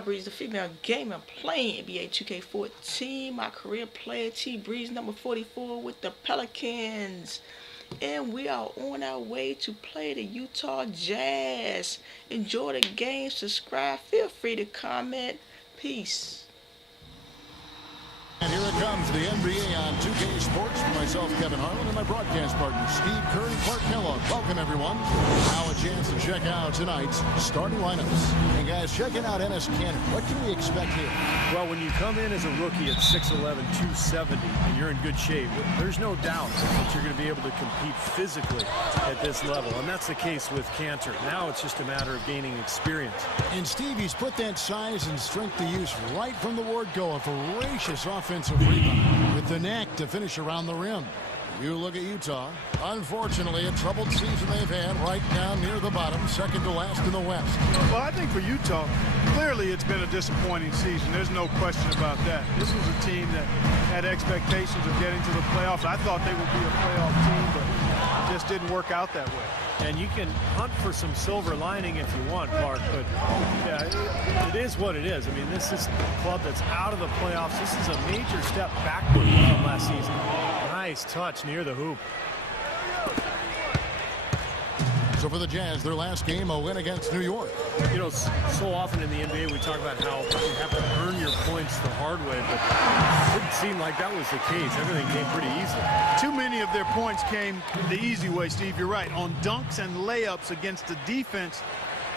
Breeze, the female gamer playing NBA 2K14. My career player T Breeze number 44 with the Pelicans. And we are on our way to play the Utah Jazz. Enjoy the game, subscribe, feel free to comment. Peace. And here it comes, the NBA on 2K Sports. For myself, Kevin Harlan, and my broadcast partner, Steve Kerr and Clark Kellogg. Welcome, everyone. Now a chance to check out tonight's starting lineups. And guys, checking out Enes Kanter. What can we expect here? Well, when you come in as a rookie at 6'11", 270, and you're in good shape, there's no doubt that you're going to be able to compete physically at this level. And that's the case with Kanter. Now it's just a matter of gaining experience. And Steve, he's put that size and strength to use right from the word go. A voracious offensive rebound with the knack to finish around the rim. You look at Utah. Unfortunately, a troubled season they've had, right down near the bottom, second to last in the West. Well, I think for Utah, clearly it's been a disappointing season. There's no question about that. This was a team that had expectations of getting to the playoffs. I thought they would be a playoff team, but it just didn't work out that way. And you can hunt for some silver lining if you want, Clark, but yeah, it is what it is. I mean, this is a club that's out of the playoffs. This is a major step backward from last season. Nice touch near the hoop. So for the Jazz, their last game, a win against New York. You know, so often in the NBA we talk about how you have to earn your points the hard way, but it didn't seem like that was the case. Everything came pretty easily. Too many of their points came the easy way, Steve. You're right. On dunks and layups against a defense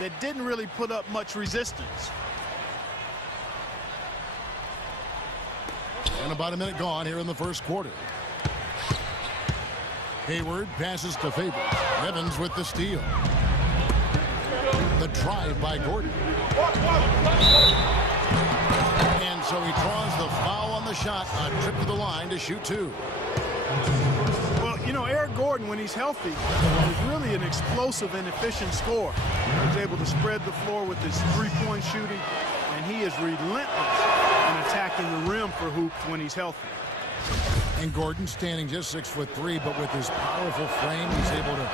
that didn't really put up much resistance. And about a minute gone here in the first quarter. Hayward passes to Favors. Evans with the steal. The drive by Gordon. And so he draws the foul on the shot. A trip to the line to shoot two. Well, you know, Eric Gordon, when he's healthy, is really an explosive and efficient scorer. He's able to spread the floor with his three-point shooting, and he is relentless in attacking the rim for hoops when he's healthy. And Gordon standing just 6'3", but with his powerful frame, he's able to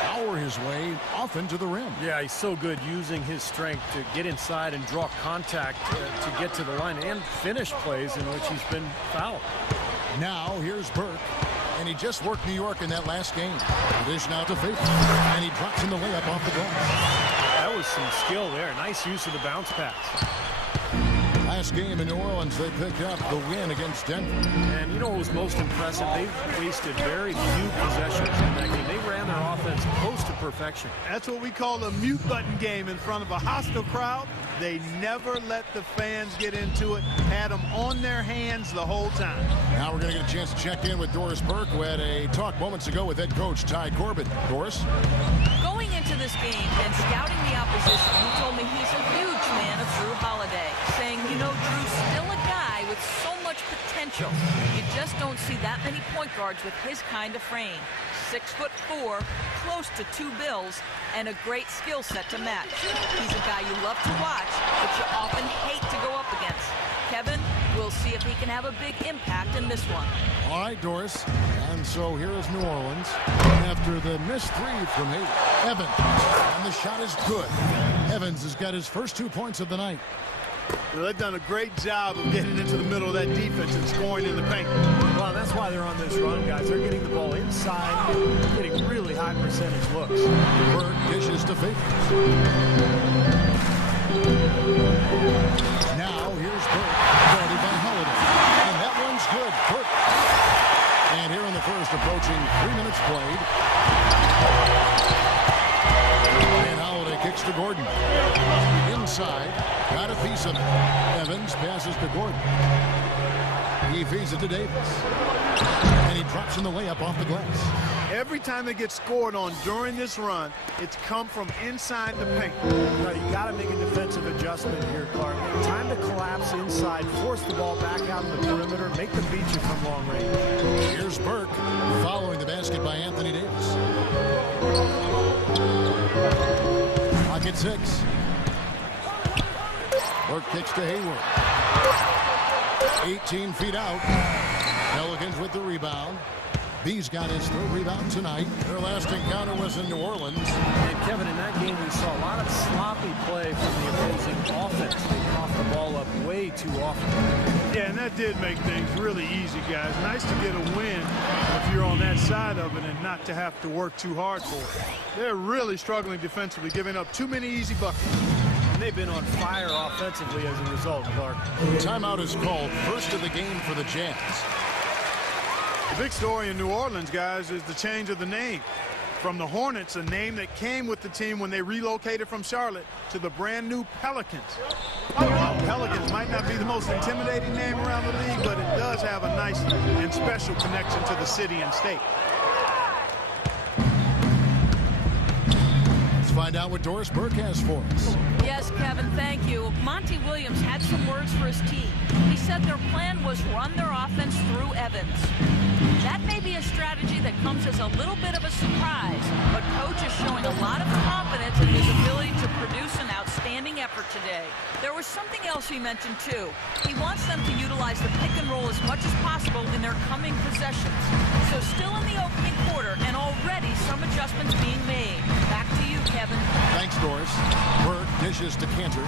power his way often to the rim. Yeah, he's so good using his strength to get inside and draw contact to get to the line and finish plays in which he's been fouled. Now here's Burke, and he just worked New York in that last game. The dish now to Favors, and he drops in the layup off the glass. That was some skill there. Nice use of the bounce pass. Last game in New Orleans, they picked up the win against Denver. And you know what was most impressive? They wasted very few possessions in that game. They ran their offense close to perfection. That's what we call a mute button game in front of a hostile crowd. They never let the fans get into it. Had them on their hands the whole time. Now we're going to get a chance to check in with Doris Burke, who had a talk moments ago with head coach Ty Corbin. Doris? Going into this game and scouting the opposition, he told me he's a huge fan of Drew Holiday, saying, you know, Drew's still a guy with so much potential. You just don't see that many point guards with his kind of frame. 6'4", close to 2 bills, and a great skill set to match. He's a guy you love to watch, but you often hate to go up against. Kevin, we'll see if he can have a big impact in this one. All right, Doris. And so here is New Orleans after the missed three from Hayward. Evans, and the shot is good. Evans has got his first 2 points of the night. Well, they've done a great job of getting into the middle of that defense and scoring in the paint. Well, that's why they're on this run, guys. They're getting the ball inside, getting really high percentage looks. Burke dishes to Favors. Now here's Burke, guarded by Holiday. And that one's good. Burke. And here in the first, approaching 3 minutes played. And Holiday kicks to Gordon. Inside, got a piece of it. Evans passes to Gordon. He feeds it to Davis. And he drops in the layup off the glass. Every time they get scored on during this run, it's come from inside the paint. Now, you got to make a defensive adjustment here, Clark. Time to collapse inside, force the ball back out in the perimeter, make them beat you from long range. Here's Burke following the basket by Anthony Davis. Clock at 6. Burke kicks to Hayward. 18 feet out. Pelicans with the rebound. B's got his third rebound tonight. Their last encounter was in New Orleans. And Kevin, in that game, we saw a lot of sloppy play from the opposing offense. They coughed the ball up way too often. Yeah, and that did make things really easy, guys. Nice to get a win if you're on that side of it and not to have to work too hard for it. They're really struggling defensively, giving up too many easy buckets. And they've been on fire offensively as a result, Clark. Timeout is called. First of the game for the Jazz. The big story in New Orleans, guys, is the change of the name. From the Hornets, a name that came with the team when they relocated from Charlotte, to the brand new Pelicans. Pelicans might not be the most intimidating name around the league, but it does have a nice and special connection to the city and state. Let's find out what Doris Burke has for us. Yes, Kevin, thank you. Monty Williams had some words for his team. He said their plan was run their offense through Evans. That may be a strategy that comes as a little bit of a surprise, but Coach is showing a lot of confidence in his ability to produce an outstanding effort today. There was something else he mentioned, too. He wants them to utilize the pick and roll as much as possible in their coming possessions. So still in the opening quarter, and already some adjustments being made. Back to you, Kevin. Thanks, Doris. Burke dishes to Cantor.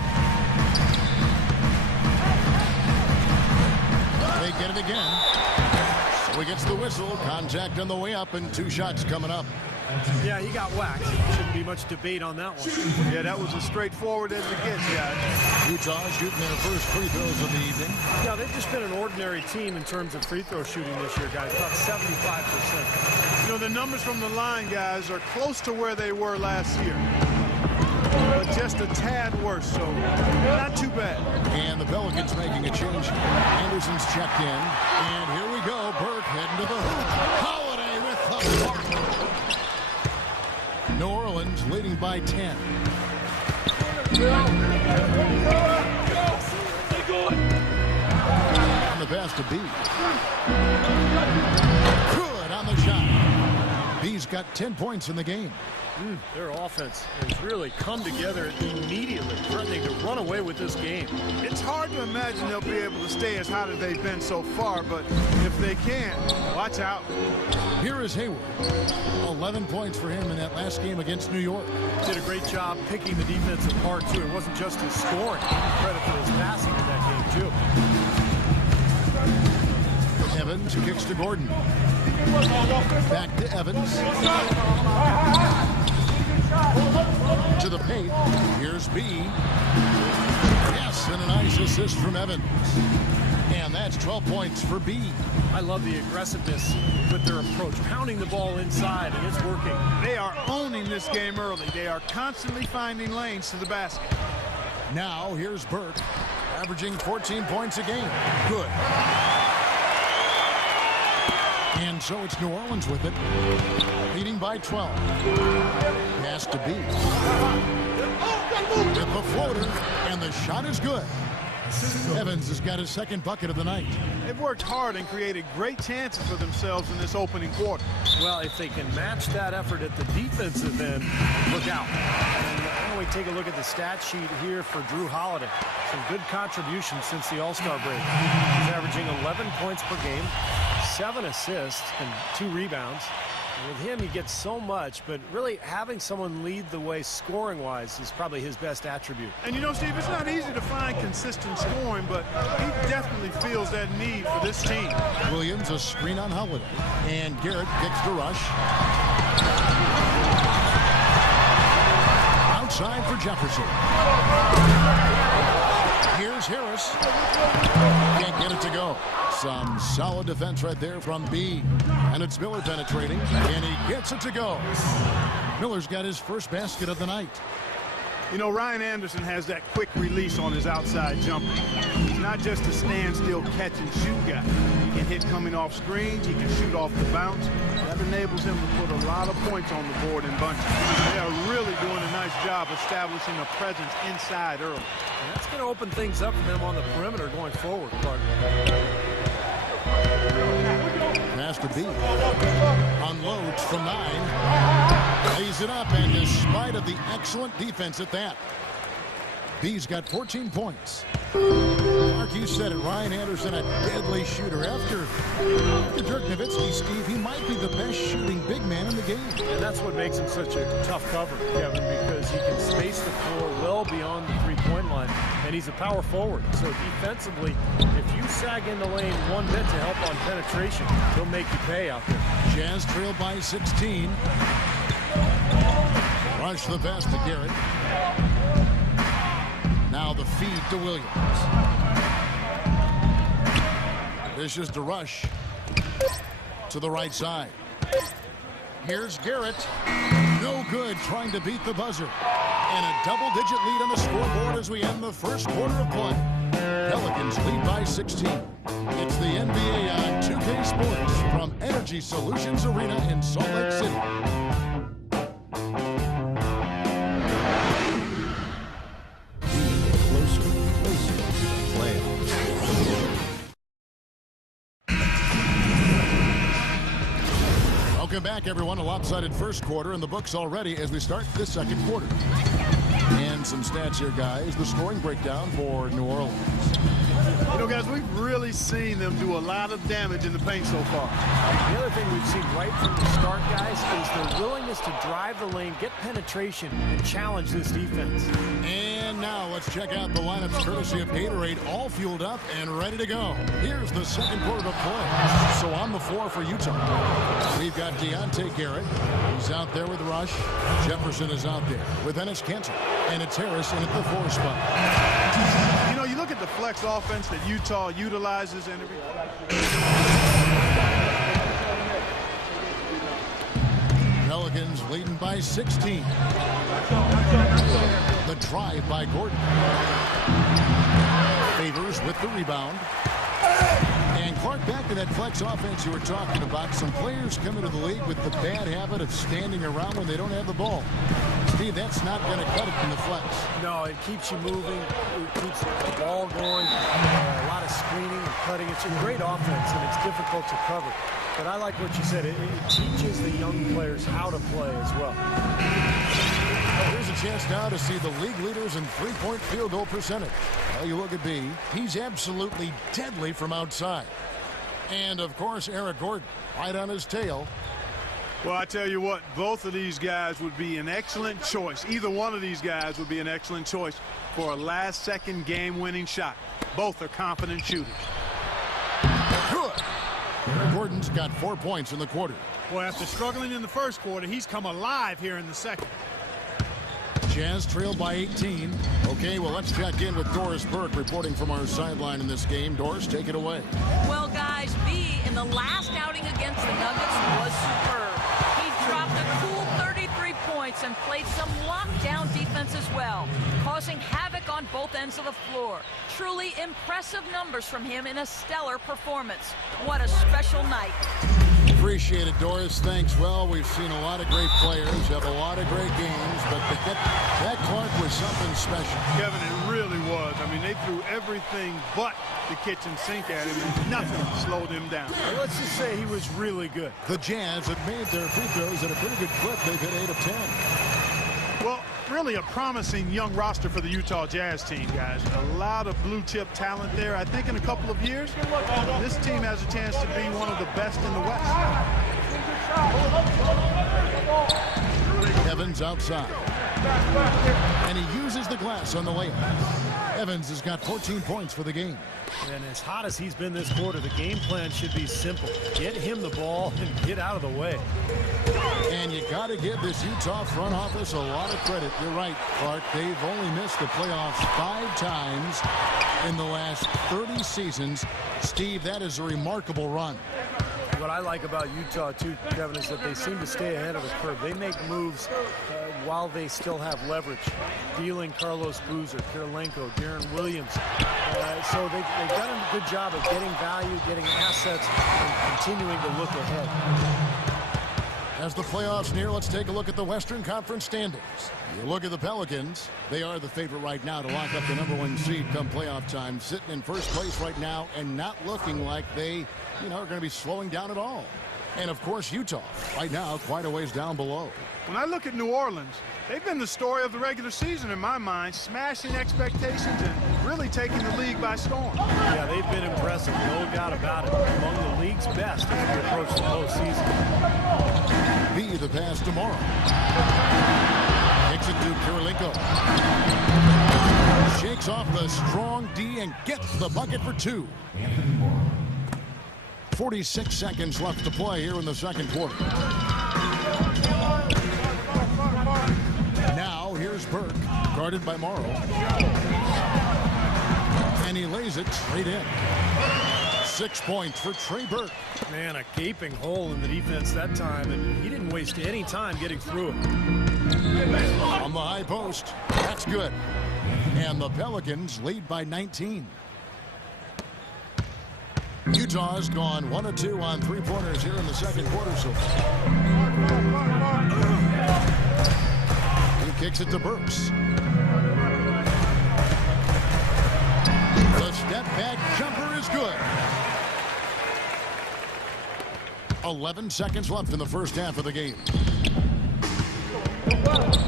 They get it again. So he gets the whistle. Contact on the way up, and 2 shots coming up. Yeah, he got whacked. Shouldn't be much debate on that one. Yeah, that was as straightforward as it gets, guys. Utah shooting their first free throws of the evening. Yeah, they've just been an ordinary team in terms of free throw shooting this year, guys. About 75%. You know, the numbers from the line, guys, are close to where they were last year. But just a tad worse, so not too bad. And the Pelicans making a change. Anderson's checked in. And here we go. Burke heading to the hoop. Holiday with the block. New Orleans leading by 10. On the pass to B. Good on the shot. B's got 10 points in the game. Their offense has really come together immediately, threatening to run away with this game. It's hard to imagine they'll be able to stay as hot as they've been so far, but if they can, watch out. Here is Hayward. 11 points for him in that last game against New York. Did a great job picking the defense apart, too. It wasn't just his scoring. Credit for his passing in that game, too. Evans kicks to Gordon. Back to Evans. To the paint. Here's B. Yes, and a nice assist from Evans. And that's 12 points for B. I love the aggressiveness with their approach, pounding the ball inside, and it's working. They are owning this game early. They are constantly finding lanes to the basket. Now here's Burke, averaging 14 points a game. Good. And so it's New Orleans with it, leading by 12. Pass to B. With the floater, and the shot is good. Evans has got his second bucket of the night. They've worked hard and created great chances for themselves in this opening quarter. Well, if they can match that effort at the defensive end, look out. And why don't we take a look at the stat sheet here for Drew Holiday. Some good contributions since the All-Star break. He's averaging 11 points per game, 7 assists, and 2 rebounds. And with him, he gets so much, but really having someone lead the way scoring-wise is probably his best attribute. And you know, Steve, it's not easy to find consistent scoring, but he definitely feels that need for this team. Williams, a screen on Holiday. And Garrett kicks to Rush. Outside for Jefferson. Here's Harris. Can't get it to go. Some solid defense right there from B. And it's Miller penetrating, and he gets it to go. Miller's got his first basket of the night. You know, Ryan Anderson has that quick release on his outside jumper. He's not just a standstill catch and shoot guy. He can hit coming off screens. He can shoot off the bounce. That enables him to put a lot of points on the board in bunches. They are really doing a nice job establishing a presence inside early. And that's going to open things up for them on the perimeter going forward, Clark. Pass to B. Unloads from 9. Lays it up, and despite of the excellent defense at that, B's got 14 points. Mark, you said it. Ryan Anderson, a deadly shooter. After Dirk Nowitzki, Steve, he might be the best shooting big man in the game. And that's what makes him such a tough cover, Kevin, because he can space the floor well beyond the three-point line, and he's a power forward. So defensively, if you sag in the lane one bit to help on penetration, he'll make you pay out there. Jazz trailed by 16. Rush the pass to Garrett. Now the feed to Williams. Vicious to Rush. To the right side. Here's Garrett. No good, trying to beat the buzzer. And a double-digit lead on the scoreboard as we end the first quarter of play. Pelicans lead by 16. It's the NBA on 2K Sports from Energy Solutions Arena in Salt Lake City. Welcome back, everyone. A lopsided first quarter in the books already as we start this second quarter. And some stats here, guys. The scoring breakdown for New Orleans. You know, guys, we've really seen them do a lot of damage in the paint so far. The other thing we've seen right from the start, guys, is their willingness to drive the lane, get penetration, and challenge this defense. And now let's check out the lineups courtesy of Gatorade, all fueled up and ready to go. Here's the second quarter of play. So on the floor for Utah, we've got Deontay Garrett. He's out there with Rush. Jefferson is out there with Enes Kanter. And it's Harris in at the 4 spot. You know, you look at the flex offense that Utah utilizes and Pelicans leading by 16. The drive by Gordon. Favors with the rebound. And Clark, back to that flex offense you were talking about. Some players come into the league with the bad habit of standing around when they don't have the ball. Steve, that's not going to cut it in the flex. No, it keeps you moving. It keeps the ball going. A lot of screening and cutting. It's a great offense, and it's difficult to cover. But I like what you said. It teaches the young players how to play as well. Here's a chance now to see the league leaders in three-point field goal percentage. Well, you look at B. He's absolutely deadly from outside. And, of course, Eric Gordon right on his tail. well, I tell you what, both of these guys would be an excellent choice. Either one of these guys would be an excellent choice for a last-second game-winning shot. Both are confident shooters. Good. Gordon's got 4 points in the quarter. Well, after struggling in the first quarter, he's come alive here in the second. Jazz trailed by 18. Okay, well, let's check in with Doris Burke reporting from our sideline in this game. Doris, take it away. Well, guys, B in the last outing against the Nuggets was superb. He dropped a cool 33 points and played some lockdown defense as well, causing havoc on both ends of the floor. Truly impressive numbers from him in a stellar performance. What a special night. Appreciate it, Doris. Thanks. Well, we've seen a lot of great players, have a lot of great games, but that Clark was something special. Kevin, it really was. I mean, they threw everything but the kitchen sink at him, and nothing slowed him down. Well, let's just say he was really good. The Jazz have made their free throws at a pretty good clip. They've hit 8 of 10. Well, really a promising young roster for the Utah Jazz team, guys. A lot of blue-chip talent there. I think in a couple of years, this team has a chance to be one of the best in the West. Evans outside. And he uses the glass on the layup. Evans has got 14 points for the game. And as hot as he's been this quarter, the game plan should be simple. Get him the ball and get out of the way. And you got to give this Utah front office a lot of credit. You're right, Clark. They've only missed the playoffs 5 times in the last 30 seasons. Steve, that is a remarkable run. What I like about Utah, too, Kevin, is that they seem to stay ahead of the curve. They make moves while they still have leverage. Dealing Carlos Boozer, Kirilenko, Darren Williams. So they've done a good job of getting value, getting assets, and continuing to look ahead. As the playoffs near, let's take a look at the Western Conference standings. You look at the Pelicans. They are the favorite right now to lock up the #1 seed come playoff time. Sitting in first place right now and not looking like they, are going to be slowing down at all. And, of course, Utah, right now, quite a ways down below. When I look at New Orleans, they've been the story of the regular season in my mind, smashing expectations and really taking the league by storm. Yeah, they've been impressive, no doubt about it. Among the league's best as we approach the postseason. Be the pass tomorrow. Kicks it to Kirilenko. Shakes off the strong D and gets the bucket for 2. 46 seconds left to play here in the second quarter. Now here's Burke, guarded by Morrow. And he lays it straight in. 6 points for Trey Burke. Man, a gaping hole in the defense that time, and he didn't waste any time getting through it. On the high post. That's good. And the Pelicans lead by 19. Utah's gone 1 of 2 on three-pointers here in the second quarter so far. He kicks it to Burks. The step-back jumper is good. 11 seconds left in the first half of the game.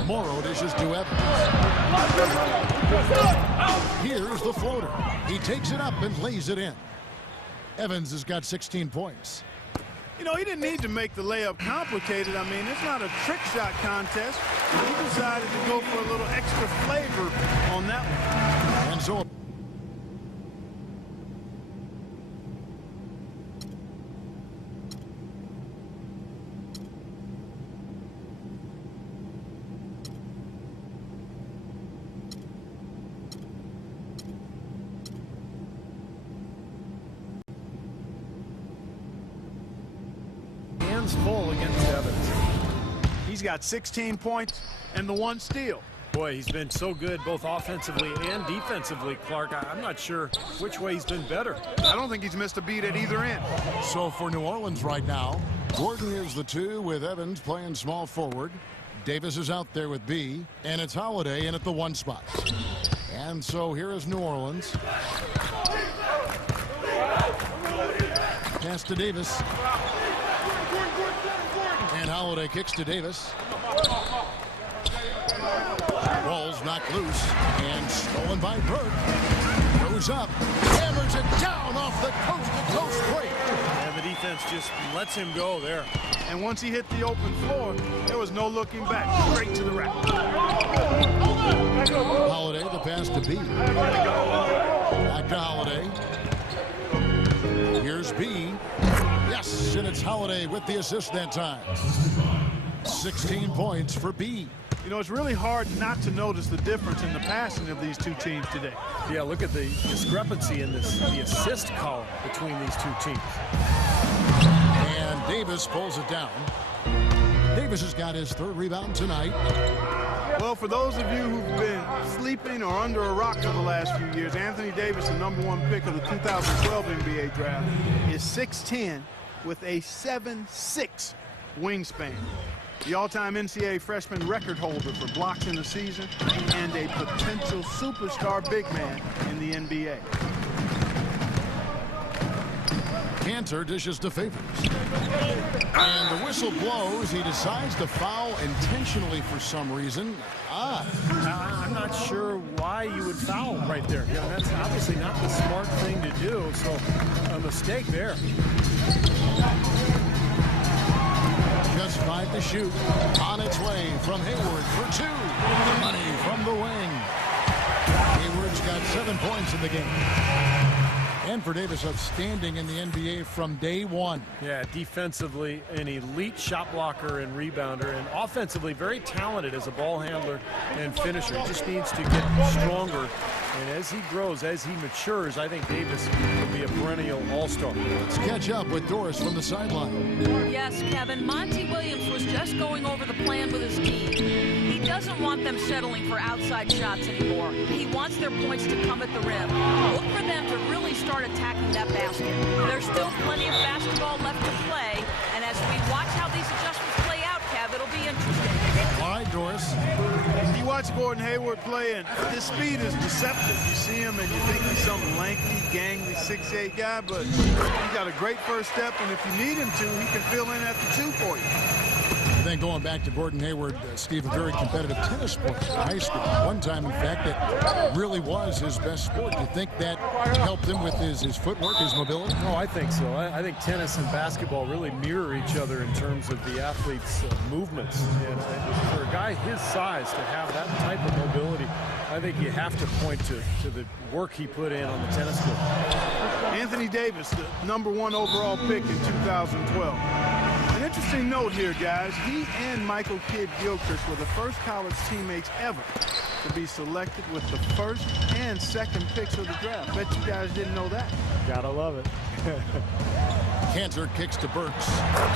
Morrow dishes to Evans. Here's the floater. He takes it up and lays it in. Evans has got 16 points. You know, he didn't need to make the layup complicated. I mean, it's not a trick shot contest. He decided to go for a little extra flavor on that one. And so Full against Evans. He's got 16 points and the 1 steal. Boy, he's been so good both offensively and defensively, Clark. I'm not sure which way he's been better. I don't think he's missed a beat at either end. So for New Orleans right now, Gordon is the 2 with Evans playing small forward. Davis is out there with B, and it's Holiday in at the 1 spot. And so here is New Orleans. Pass to Davis. And Holiday kicks to Davis. Ball's knocked loose and stolen by Burke. Goes up, hammers it down off the coast-to-coast break. And the defense just lets him go there. And once he hit the open floor, there was no looking back. Straight to the rack. Holiday, the pass to B. Back to Holiday. Here's B. Yes, and it's Holiday with the assist that time. 16 points for B. You know, it's really hard not to notice the difference in the passing of these two teams today. Yeah, look at the discrepancy in the assist column between these two teams. And Davis pulls it down. Davis has got his 3rd rebound tonight. Well, for those of you who've been sleeping or under a rock for the last few years, Anthony Davis, the #1 pick of the 2012 NBA draft, is 6'10", with a 7'6" wingspan. The all-time NCAA freshman record holder for blocks in the season and a potential superstar big man in the NBA. Cantor dishes to Favors. And the whistle blows. He decides to foul intentionally for some reason. I'm not sure why you would foul right there. You know, that's obviously not the smart thing to do, so a mistake there. Just 5 to shoot. On its way from Hayward for 2. Money from the wing. Hayward's got 7 points in the game. And for Davis, outstanding in the NBA from day one. Yeah, defensively an elite shot blocker and rebounder, and offensively very talented as a ball handler and finisher. Just needs to get stronger. And as he grows, as he matures, I think Davis will be a perennial all-star. Let's catch up with Doris from the sideline. Yes, Kevin. Monty Williams was just going over the plan with his team. He doesn't want them settling for outside shots anymore. He wants their points to come at the rim. Look for them to really start attacking that basket. There's still plenty of basketball left to play, and as we watch how these adjustments play out, Kev, it'll be interesting. All right, Doris. He watched Gordon Hayward play, and his speed is deceptive. You see him and you think he's some lanky, gangly 6'8" guy, but he's got a great first step, and if you need him to, he can fill in at the 2 for you. And then going back to Gordon Hayward, Steve, a very competitive tennis player in high school. One time, in fact, that really was his best sport. Do you think that helped him with his footwork, his mobility? Oh, I think so. I think tennis and basketball really mirror each other in terms of the athlete's movements. And for a guy his size to have that type of mobility, I think you have to point to the work he put in on the tennis court. Anthony Davis, the #1 overall pick in 2012. An interesting note here, guys. He and Michael Kidd-Gilchrist were the first college teammates ever to be selected with the first and second picks of the draft. Bet you guys didn't know that. Gotta love it. Cantor kicks to Burks.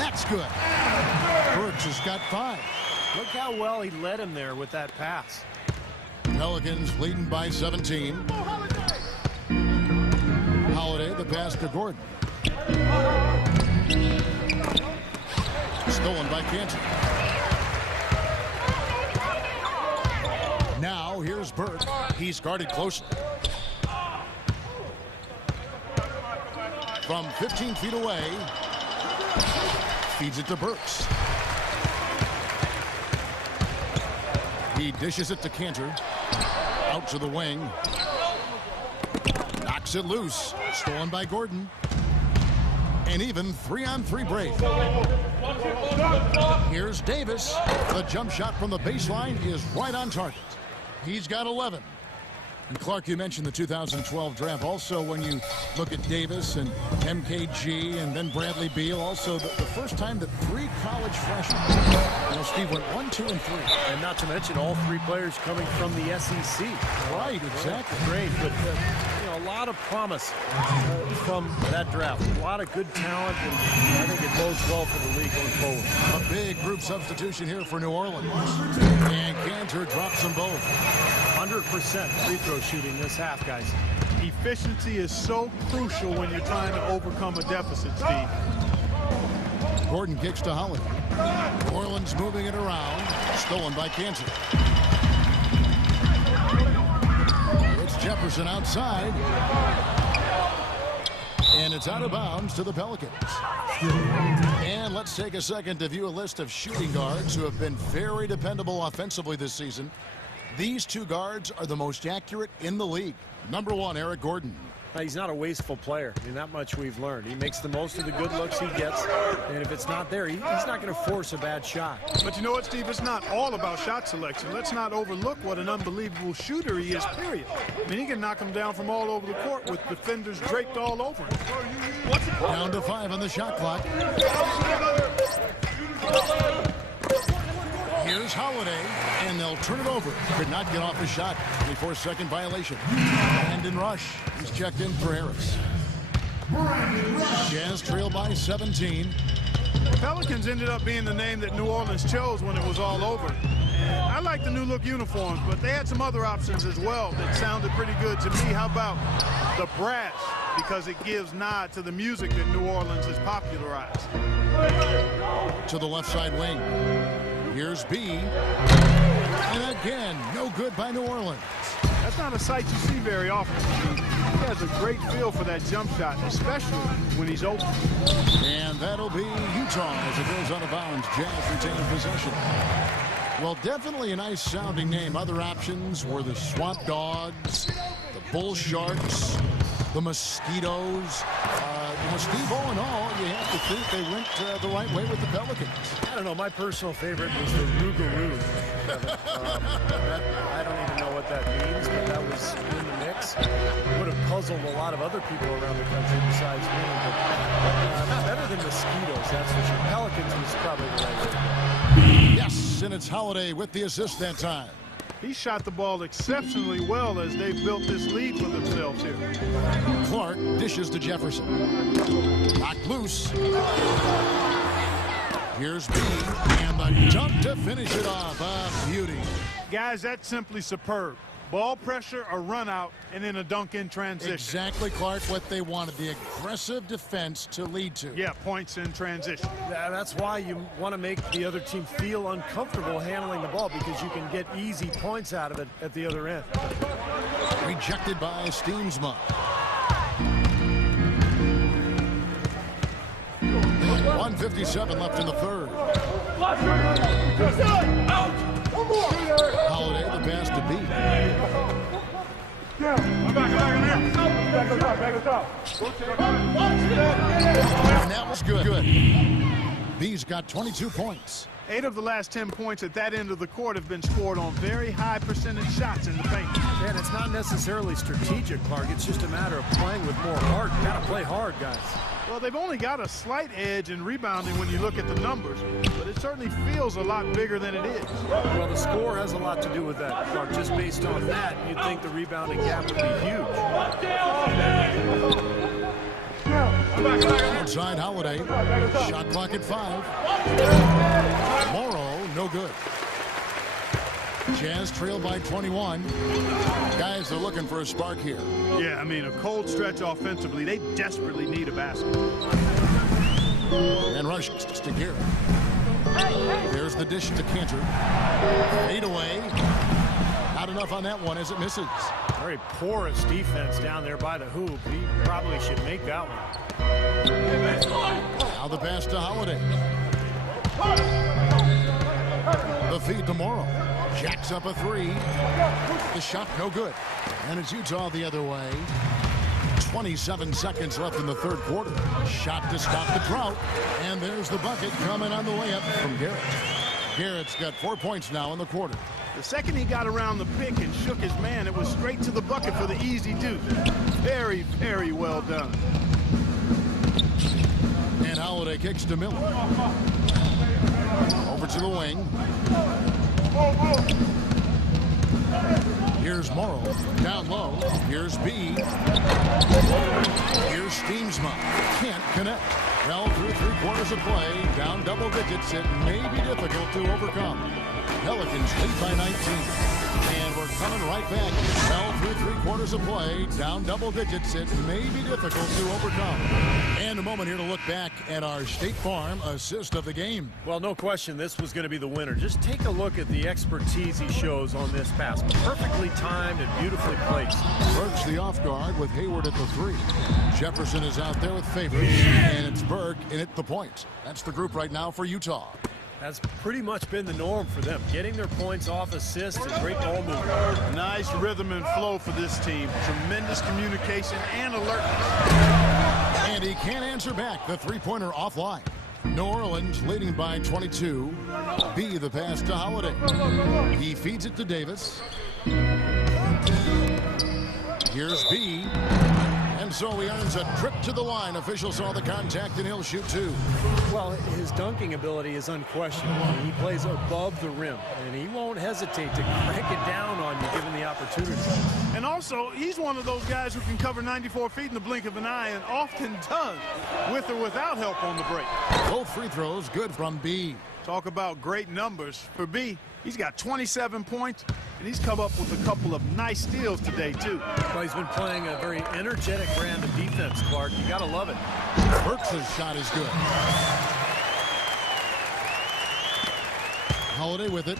That's good. Burks has got 5. Look how well he led him there with that pass. Pelicans leading by 17. Holiday, the pass to Gordon. Stolen by Cantor. Now here's Burke. He's guarded closely. From 15 feet away, feeds it to Burks. He dishes it to Cantor. Out to the wing. Knocks it loose. Stolen by Gordon. And even 3-on-3 break. Here's Davis. The jump shot from the baseline is right on target. He's got 11. And Clark, you mentioned the 2012 draft. Also, when you look at Davis and MKG and then Bradley Beal, also the first time that 3 college freshmen, Steve, went 1, 2, and 3. And not to mention all 3 players coming from the SEC. Right, exactly. Great, but a lot of promise from that draft. A lot of good talent, and I think it bodes well for the league going forward. A big group substitution here for New Orleans. And Cantor drops them both. 100% free throw shooting this half, guys. Efficiency is so crucial when you're trying to overcome a deficit, Steve. Gordon kicks to Holiday. New Orleans moving it around. Stolen by Cantor. It's Jefferson outside. And it's out of bounds to the Pelicans. And let's take a second to view a list of shooting guards who have been very dependable offensively this season. These 2 guards are the most accurate in the league. #1, Eric Gordon. He's not a wasteful player. I mean, that much we've learned. He makes the most of the good looks he gets, and if it's not there, he's not going to force a bad shot. But you know what, Steve? It's not all about shot selection. Let's not overlook what an unbelievable shooter he is, period. I mean, he can knock him down from all over the court with defenders draped all over him. Down to 5 on the shot clock. Here's Holiday, and they'll turn it over. Could not get off his shot. 24-second violation. Brandon Rush. He's checked in for Harris. Jazz trail by 17. Pelicans ended up being the name that New Orleans chose when it was all over. And I like the new look uniforms, but they had some other options as well that sounded pretty good to me. How about the brass? Because it gives nod to the music that New Orleans has popularized. To the left side wing. Here's B. And again, no good by New Orleans. That's not a sight you see very often. He has a great feel for that jump shot, especially when he's open. And that'll be Utah as it goes out of bounds. Jazz retain possession. Well, definitely a nice sounding name. Other options were the Swamp Dogs, the Bull Sharks, the Mosquitoes. Steve, all in all, you have to think they went the right way with the Pelicans. I don't know. My personal favorite was the Rougarou. I don't even know what that means, but that was in the mix. Would have puzzled a lot of other people around the country besides me. But better than Mosquitoes, that's for sure. Pelicans was probably the right way to go. Yes, and it's Holiday with the assist that time. He shot the ball exceptionally well as they built this lead for themselves here. Clark dishes to Jefferson. Knocked loose. Here's B, and the dunk to finish it off. A beauty. Guys, that's simply superb. Ball pressure, a run out, and then a dunk in transition. Exactly, Clark, what they wanted. The aggressive defense to lead to. Yeah, points in transition. Yeah, that's why you want to make the other team feel uncomfortable handling the ball, because you can get easy points out of it at the other end. Rejected by Steamsma. 1:57 left in the third. Holiday, the pass to B. And that was good. B's got 22 points. 8 of the last 10 points at that end of the court have been scored on very high percentage shots in the paint. And it's not necessarily strategic, Clark. It's just a matter of playing with more heart. You got to play hard, guys. Well, they've only got a slight edge in rebounding when you look at the numbers, but it certainly feels a lot bigger than it is. Well, the score has a lot to do with that, Clark. Just based on that, you'd think the rebounding gap would be huge. Outside Holiday. Shot clock at 5. Morrow, no good. Jazz trailed by 21. Guys are looking for a spark here. Yeah, I mean, a cold stretch offensively. They desperately need a basket. And rush to Garrett. There's the dish to Cantor. 8 away. Not enough on that one as it misses. Very porous defense down there by the hoop. He probably should make that one. Now the pass to Holiday. The feed to Morrow. Jacks up a 3. The shot no good. And it's Utah the other way. 27 seconds left in the third quarter. Shot to stop the drought. And there's the bucket coming on the way up from Garrett. Garrett's got 4 points now in the quarter. The second he got around the pick and shook his man, it was straight to the bucket for the easy deuce. Very, very well done. And Holiday kicks to Miller. Over to the wing. Here's Morrow. Down low. Here's B. Here's Steamsma. Can't connect. Well, through 3 quarters of play, down double digits, it may be difficult to overcome. Pelicans lead by 19. And we're coming right back. Well, through 3 quarters of play, down double digits, it may be difficult to overcome. And a moment here to look back at our State Farm assist of the game. Well, no question this was going to be the winner. Just take a look at the expertise he shows on this pass. Perfectly timed and beautifully placed. Burke's the off guard with Hayward at the 3. Jefferson is out there with Favors, and it's Burke in at the point. That's the group right now for Utah. That's pretty much been the norm for them. Getting their points off assists and great ball movement. Nice rhythm and flow for this team. Tremendous communication and alertness. And he can't answer back. The three-pointer offline. New Orleans leading by 22. B, the pass to Holiday. He feeds it to Davis. Here's B. And so he earns a trip to the line. Officials saw the contact and he'll shoot 2. Well, his dunking ability is unquestionable. He plays above the rim, and he won't hesitate to crank it down on you given the opportunity. And also, he's one of those guys who can cover 94 feet in the blink of an eye and often does, with or without help on the break. Both free throws good from B. Talk about great numbers for B. He's got 27 points, and he's come up with a couple of nice steals today, too. Well, he's been playing a very energetic brand of defense, Clark. You got to love it. Burks' shot is good. Holiday with it.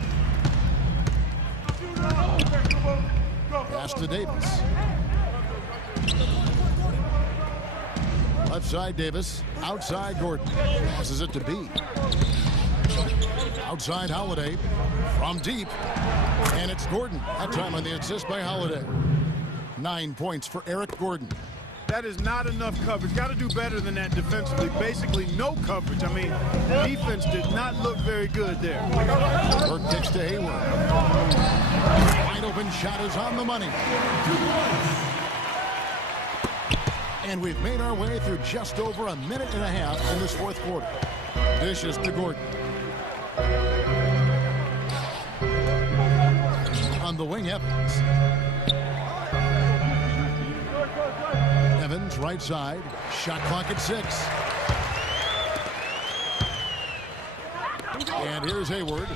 Pass to Davis. Left side Davis. Outside Gordon. Passes it to B. Outside Holiday. From deep. And it's Gordon. That time on the assist by Holiday. 9 points for Eric Gordon. That is not enough coverage. Got to do better than that defensively. Basically no coverage. I mean, defense did not look very good there. Burke kicks to Hayward. Wide open shot is on the money. And we've made our way through just over a minute and a half in this fourth quarter. Dishes to Gordon. On the wing, Evans. Evans, right side. Shot clock at 6. And here's Hayward.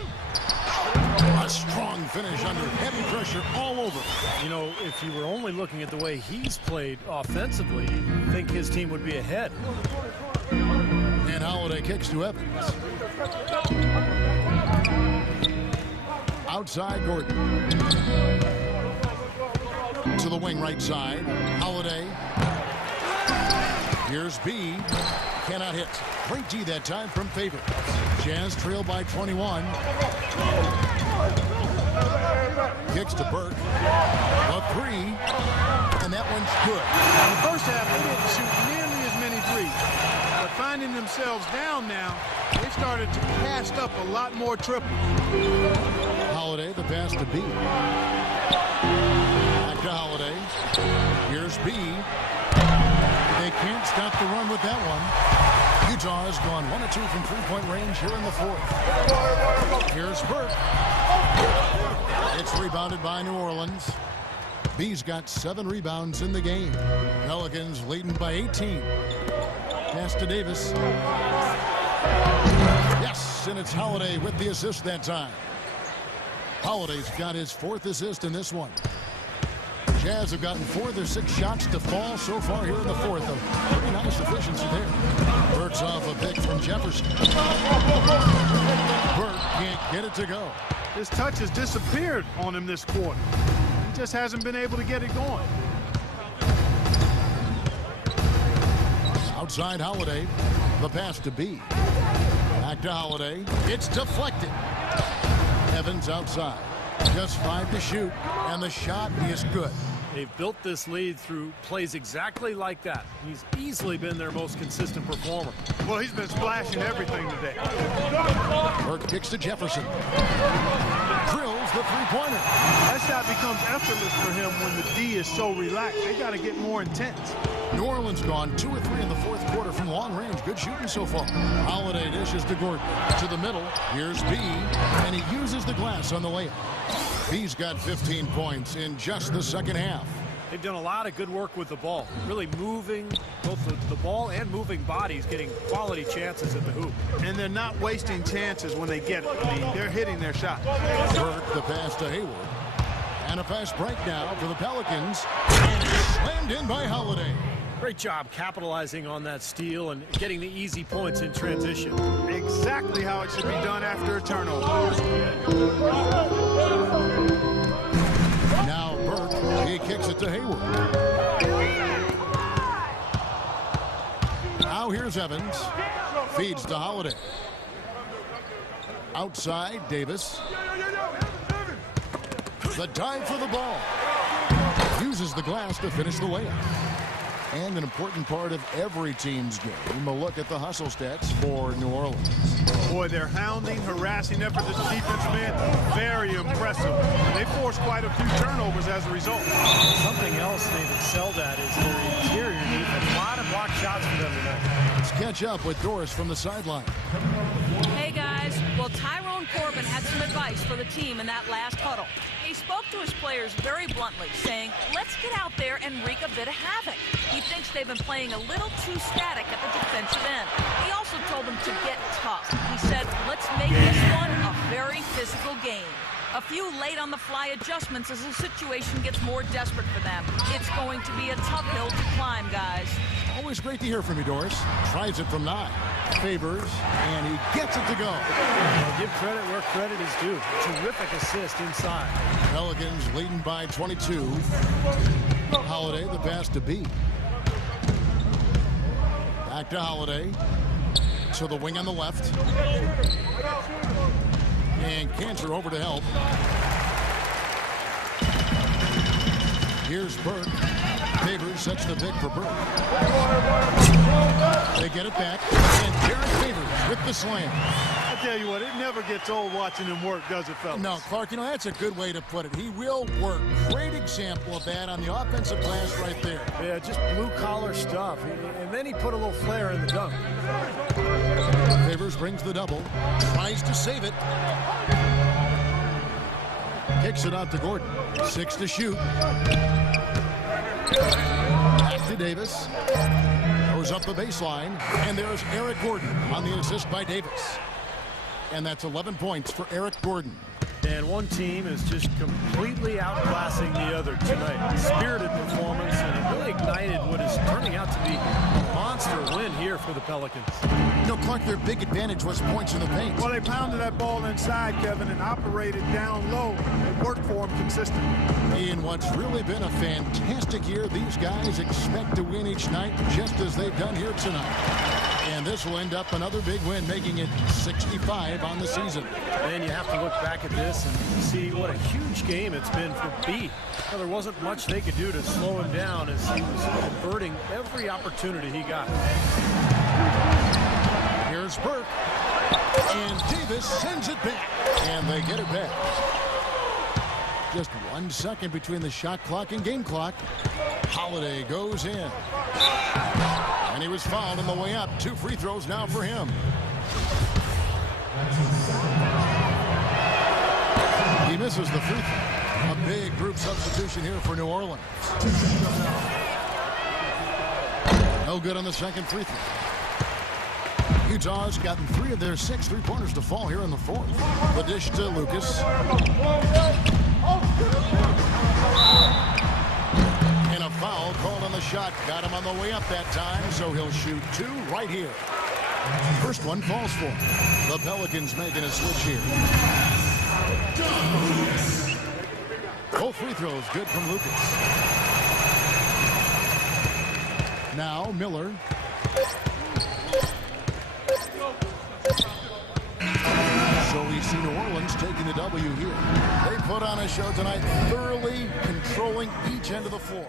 A strong finish under heavy pressure all over. You know, if you were only looking at the way he's played offensively, you'd think his team would be ahead. And Holiday kicks to Evans. Outside Gordon. To the wing right side. Holiday. Here's B. Cannot hit. Great D that time from Favors. Jazz trail by 21. Kicks to Burke. A three. And that one's good. In the first half, they didn't shoot nearly as many threes. But finding themselves down now, they started to cast up a lot more triples. Holiday, the pass to B. Back to Holiday. Here's B. They can't stop the run with that one. Utah has gone 1 of 2 from three-point range here in the fourth. Here's Burke. It's rebounded by New Orleans. B's got 7 rebounds in the game. Pelicans leading by 18. Pass to Davis. Yes, and it's Holiday with the assist that time. Holiday's got his 4th assist in this one. Jazz have gotten 4 of their 6 shots to fall so far here in the fourth. A pretty nice efficiency there. Burke's off a pick from Jefferson. Burke can't get it to go. His touch has disappeared on him this quarter. He just hasn't been able to get it going. Outside Holiday. The pass to B. Back to Holiday. It's deflected. Evans outside. Just 5 to shoot, and the shot is good. They've built this lead through plays exactly like that. He's easily been their most consistent performer. Well, he's been splashing everything today. Burke kicks to Jefferson. Drills the three-pointer. That shot becomes effortless for him when the D is so relaxed. They got to get more intense. New Orleans gone 2 of 3 in the fourth quarter from long range. Good shooting so far. Holiday dishes to Gordon. To the middle. Here's B. And he uses the glass on the layup. B's got 15 points in just the second half. They've done a lot of good work with the ball. Really moving both the ball and moving bodies, getting quality chances at the hoop. And they're not wasting chances when they get it. I mean, they're hitting their shot. Burke, the pass to Hayward. And a fast break now for the Pelicans. And slammed in by Holiday. Great job capitalizing on that steal and getting the easy points in transition. Exactly how it should be done after a turnover. Now Burke, he kicks it to Hayward. Now here's Evans. Feeds to Holiday. Outside, Davis. The dive for the ball. Uses the glass to finish the layup. And an important part of every team's game, a look at the hustle stats for New Orleans. Boy, their hounding, harassing effort as a defensive man, very impressive. They forced quite a few turnovers as a result. Something else they've excelled at is their interior defense. A lot of blocked shots for them tonight. Let's catch up with Doris from the sideline. Hey, guys. Well, Tyrone Corbin had some advice for the team in that last huddle. He spoke to his players very bluntly, saying, let's get out there and wreak a bit of havoc. He thinks they've been playing a little too static at the defensive end. He also told them to get tough. He said, let's make this one a very physical game. A few late-on-the-fly adjustments as the situation gets more desperate for them. It's going to be a tough hill to climb, guys. Always great to hear from you, Doris. Tries it from 9. Favors, and he gets it to go. Well, give credit where credit is due. Terrific assist inside. Pelicans leading by 22. Holiday, the pass to B. Back to Holiday. To the wing on the left. And Cantor over to help. Here's Burke. Favors sets the pick for Burke. They get it back. And Derek Favors with the slam. I tell you what, it never gets old watching him work, does it, fellas? No, Clark, that's a good way to put it. He will work. Great example of that on the offensive glass right there. Yeah, just blue-collar stuff. And then he put a little flair in the dunk. Favors brings the double. Tries to save it. Kicks it out to Gordon. 6 to shoot. Back to Davis. Goes up the baseline. And there's Eric Gordon on the assist by Davis. And that's 11 points for Eric Gordon. And one team is just completely outclassing the other tonight. Spirited performance, and it really ignited what is turning out to be a monster win here for the Pelicans. You know, Clark, their big advantage was points in the paint. Well, they pounded that ball inside, Kevin, and operated down low. It worked for them consistently. In what's really been a fantastic year, these guys expect to win each night just as they've done here tonight. And this will end up another big win, making it 65 on the season. And you have to look back at this and see what a huge game it's been for B. Well, there wasn't much they could do to slow him down as he was converting every opportunity he got. Here's Burke. And Davis sends it back. And they get it back. Just 1 second between the shot clock and game clock. Holiday goes in. And he was fouled on the way up. 2 free throws now for him. He misses the free throw. A big group substitution here for New Orleans. No good on the second free throw. Utah's gotten 3 of their 6 3-pointers to fall here in the fourth. The dish to Lucas. And a foul called on the shot. Got him on the way up that time, so he'll shoot 2 right here. First one falls for him. The Pelicans making a switch here. Both free throws good from Lucas. Now Miller. So we see New Orleans taking the W here. They put on a show tonight, thoroughly controlling each end of the floor.